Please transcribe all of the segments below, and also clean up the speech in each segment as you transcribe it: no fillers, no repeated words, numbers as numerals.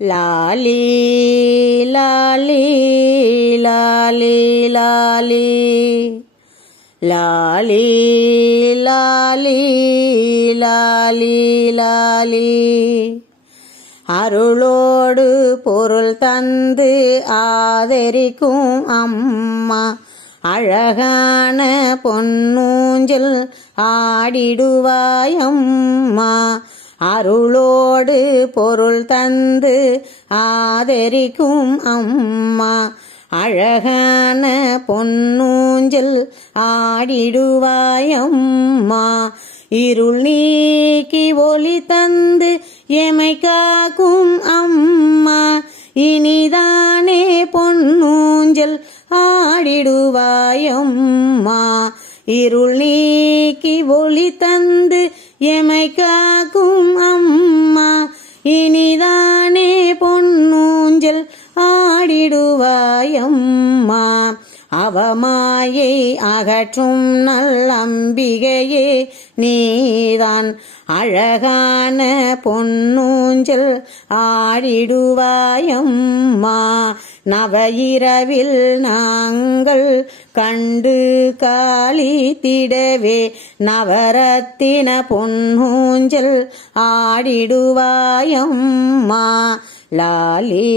லாலி லாலி லாலி லாலி லாலி லாலி லாலி லாலி அருளோடு பொருள் தந்து ஆதரிக்கும் அம்மா அழகான பொன்னூஞ்சல் ஆடிடுவாயம்மா அருளோடு பொருள் தந்து ஆதரிக்கும் அம்மா அழகான பொன்னூஞ்சல் ஆடிடுவாயம்மா இருள் நீக்கி ஒளி தந்து எமை காக்கும் அம்மா இனிதானே பொன்னூஞ்சல் ஆடிடுவாயம்மா இருள் நீக்கி ஒளி தந்து எமை காக்கும் அம்மா இனிதானே பொன்னூஞ்சல் ஆடிடுவாயம்மா அவமாயை அகற்றும் நல்லம்பிகையே நீதான் அழகான பொன்னூஞ்சல் ஆடிடுவாயம்மா நவயிரவில் நாங்கள் கண்டு காலித்திடவே நவரத்தின பொன்னூஞ்சல் ஆடிடுவாயம்மா லாலி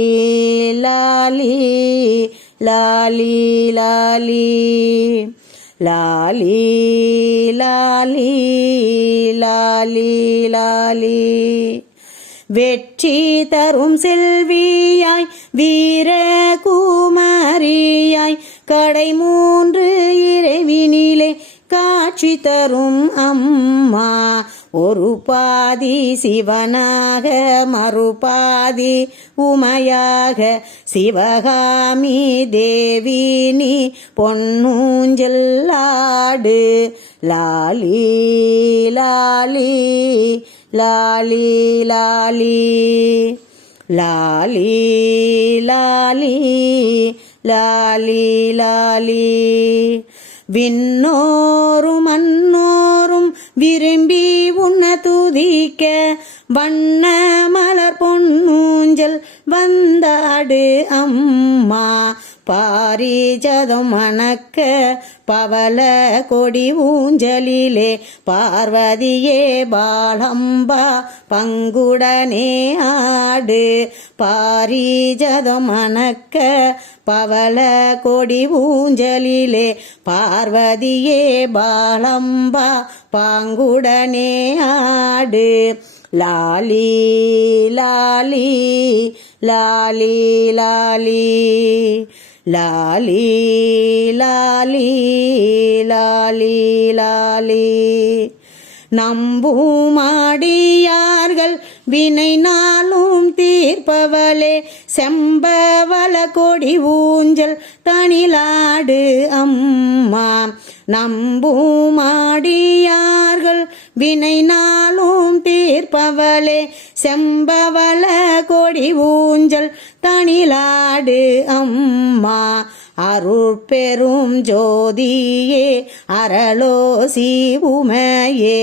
லாலி லாலி லாலி லாலி லாலி லாலி லாலி வெற்றி தரும் செல்வியாய் வீரகுமாரியாய் கடை மூன்று இறைவினிலே காட்சி தரும் அம்மா ஒரு பாதி சிவனாக மறுபாதி உமையாக சிவகாமி தேவி நீ பொன்னூஞ்சல் ஆடு லாலி லாலி லாலி லாலி லாலி லாலி லாலி லாலி விண்ணோரும் மண்ணோரும் விரும்பி உன்ன துதிக்க வண்ண மலர் பொன்னூஞ்சல் வந்தாடு அம்மா பாரிஜதம் மணக்க பவள கொடி ஊஞ்சலிலே பார்வதியே பாலம்பா பங்குடனே ஆடு பாரிஜதம் மணக்க பவள கொடி ஊஞ்சலிலே பார்வதியே பாலம்பா பாங்குடனே ஆடு லாலி லாலி லாலி லாலி லாலி லாலி லாலி லாலி நம்புமாடியார்கள் வினை நாளும் தீர்ப்பவளே செம்பவள கொடி ஊஞ்சல் தனிலாடு அம்மா நம்புமாடியார்கள் வினை நாளும் தீர்ப்பவளே செம்பவள கொடி ஊஞ்சல் தனிலாடு அம்மா அருள் பெரும் ஜோதியே அரளோசி உமையே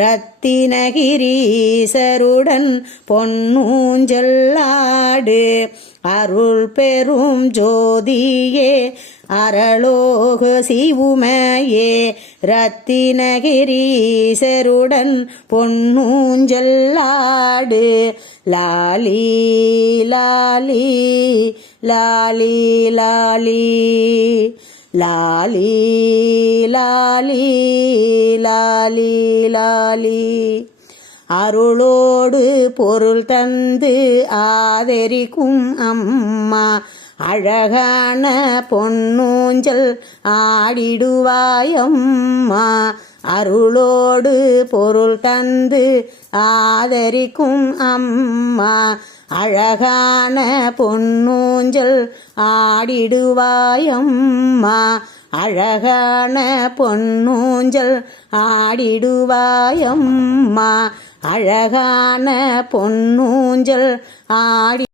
ரத்தினகிரீசருடன் பொன்னூஞ்சல் ஆடு அருள் பெரும் ஜோதியே அரளோக சிவுமையே ரத்தினகிரீசருடன் பொன்னூஞ்சல் ஆடு லாலி லாலி லாலி லாலி லாலி லாலி லாலி லாலி அருளோடு பொருள் தந்து ஆதரிக்கும் அம்மா அழகான பொன்னூஞ்சல் ஆடிடுவாயம்மா அருளோடு பொருள் தந்து ஆதரிக்கும் அம்மா அழகான பொன்னூஞ்சல் ஆடிடுவாயம்மா அழகான பொன்னூஞ்சல் ஆடிடுவாயம்மா அழகான பொன்னூஞ்சல் ஆடி